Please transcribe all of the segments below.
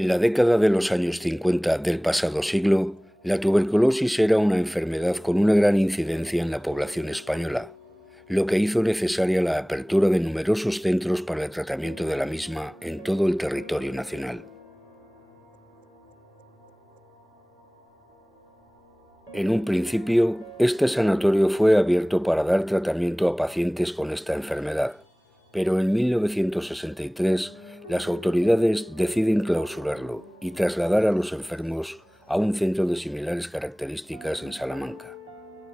En la década de los años 50 del pasado siglo, la tuberculosis era una enfermedad con una gran incidencia en la población española, lo que hizo necesaria la apertura de numerosos centros para el tratamiento de la misma en todo el territorio nacional. En un principio, este sanatorio fue abierto para dar tratamiento a pacientes con esta enfermedad, pero en 1963 las autoridades deciden clausurarlo y trasladar a los enfermos a un centro de similares características en Salamanca.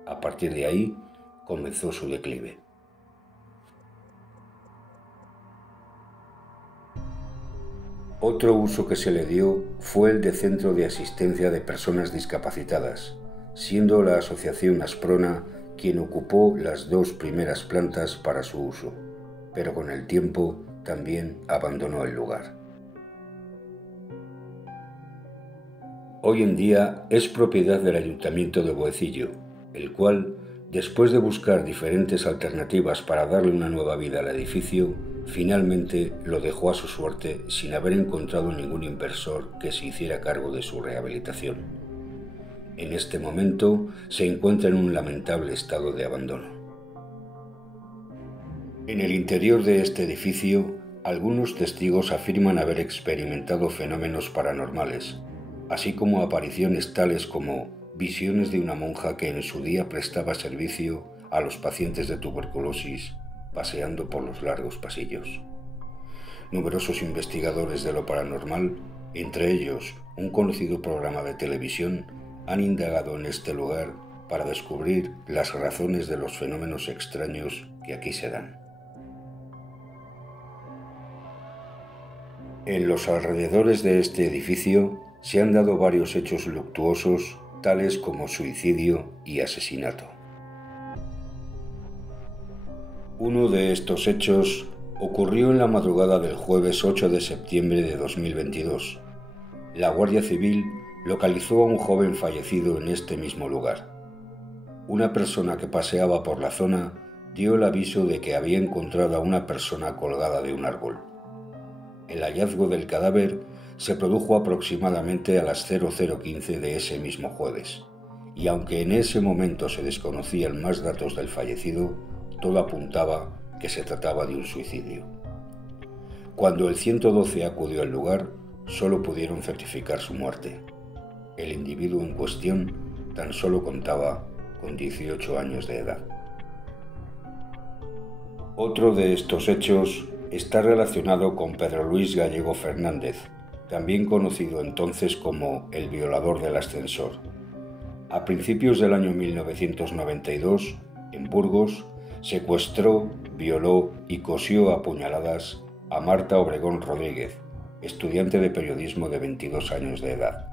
A partir de ahí, comenzó su declive. Otro uso que se le dio fue el de centro de asistencia de personas discapacitadas, siendo la asociación Asprona quien ocupó las 2 primeras plantas para su uso, pero con el tiempo también abandonó el lugar. Hoy en día es propiedad del Ayuntamiento de Boecillo, el cual, después de buscar diferentes alternativas para darle una nueva vida al edificio, finalmente lo dejó a su suerte sin haber encontrado ningún inversor que se hiciera cargo de su rehabilitación. En este momento se encuentra en un lamentable estado de abandono. En el interior de este edificio, algunos testigos afirman haber experimentado fenómenos paranormales, así como apariciones tales como visiones de una monja que en su día prestaba servicio a los pacientes de tuberculosis paseando por los largos pasillos. Numerosos investigadores de lo paranormal, entre ellos un conocido programa de televisión, han indagado en este lugar para descubrir las razones de los fenómenos extraños que aquí se dan. En los alrededores de este edificio se han dado varios hechos luctuosos, tales como suicidio y asesinato. Uno de estos hechos ocurrió en la madrugada del jueves 8 de septiembre de 2022. La Guardia Civil localizó a un joven fallecido en este mismo lugar. Una persona que paseaba por la zona dio el aviso de que había encontrado a una persona colgada de un árbol. El hallazgo del cadáver se produjo aproximadamente a las 00:15 de ese mismo jueves, y aunque en ese momento se desconocían más datos del fallecido, todo apuntaba que se trataba de un suicidio. Cuando el 112 acudió al lugar, solo pudieron certificar su muerte. El individuo en cuestión tan solo contaba con 18 años de edad. Otro de estos hechos está relacionado con Pedro Luis Gallego Fernández, también conocido entonces como el violador del ascensor. A principios del año 1992, en Burgos, secuestró, violó y cosió a puñaladas a Marta Obregón Rodríguez, estudiante de periodismo de 22 años de edad.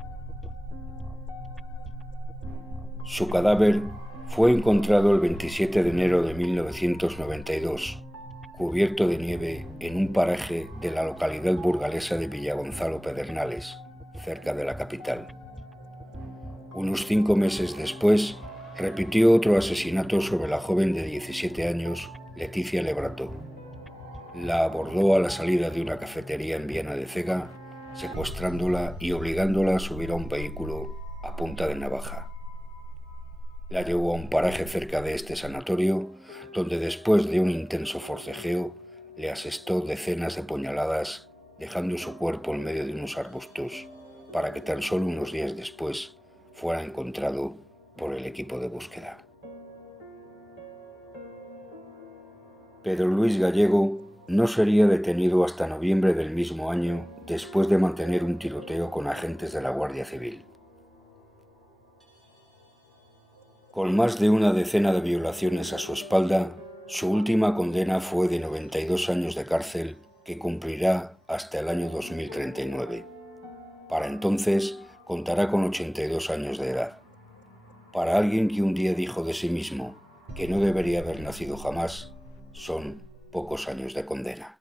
Su cadáver fue encontrado el 27 de enero de 1992, cubierto de nieve en un paraje de la localidad burgalesa de Villagonzalo Pedernales, cerca de la capital. Unos 5 meses después, repitió otro asesinato sobre la joven de 17 años, Leticia Lebrato. La abordó a la salida de una cafetería en Viana de Cega, secuestrándola y obligándola a subir a un vehículo a punta de navaja. La llevó a un paraje cerca de este sanatorio, donde después de un intenso forcejeo, le asestó decenas de puñaladas, dejando su cuerpo en medio de unos arbustos, para que tan solo unos días después fuera encontrado por el equipo de búsqueda. Pedro Luis Gallego no sería detenido hasta noviembre del mismo año, después de mantener un tiroteo con agentes de la Guardia Civil. Con más de una decena de violaciones a su espalda, su última condena fue de 92 años de cárcel que cumplirá hasta el año 2039. Para entonces contará con 82 años de edad. Para alguien que un día dijo de sí mismo que no debería haber nacido jamás, son pocos años de condena.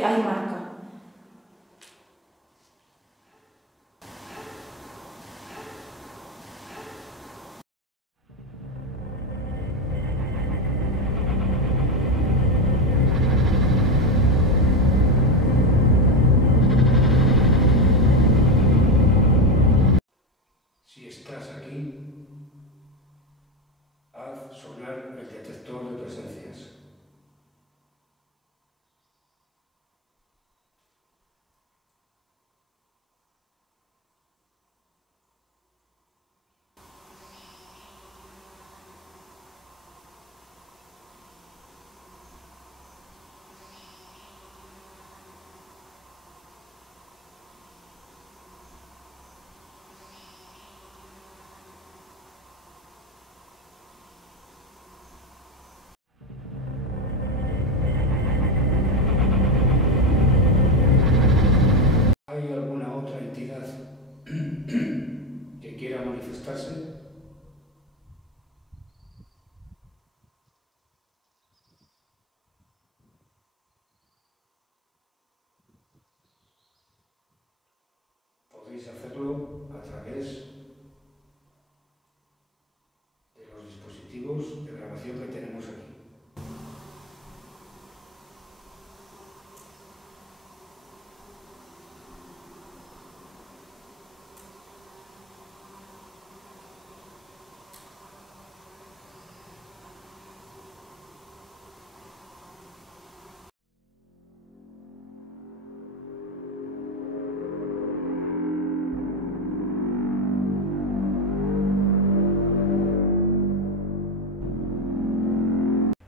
porque hay marca. Si estás aquí, haz sonar el detector de presencias. ¿Hay alguna otra entidad que quiera manifestarse? Podéis hacerlo a través de los dispositivos de grabación que tenemos aquí.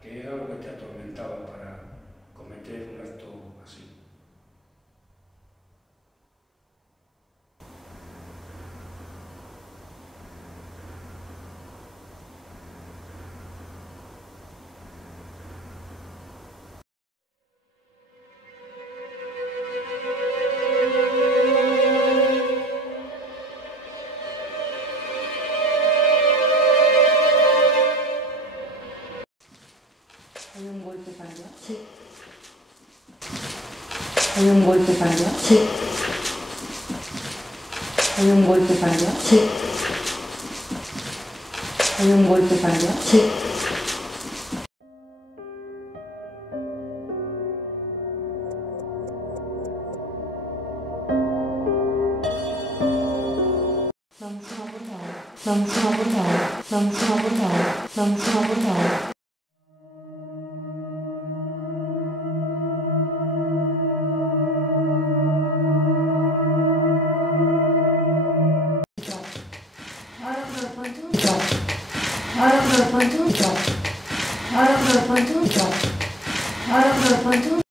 ¿Qué era lo que te atormentaba para cometer un acto así? ¿Hay un golpe para allá? Sí. ¿Hay un golpe para allá? Sí. ¿Hay un golpe para allá? Sí. ¿Hay un golpe para allá? Sí. Vamos a abordar. Vamos a abordar. Vamos a abordar. Vamos a abordar. Ahora propones un drop. Ahora propones un drop. Ahora propones un drop. Ahora propones un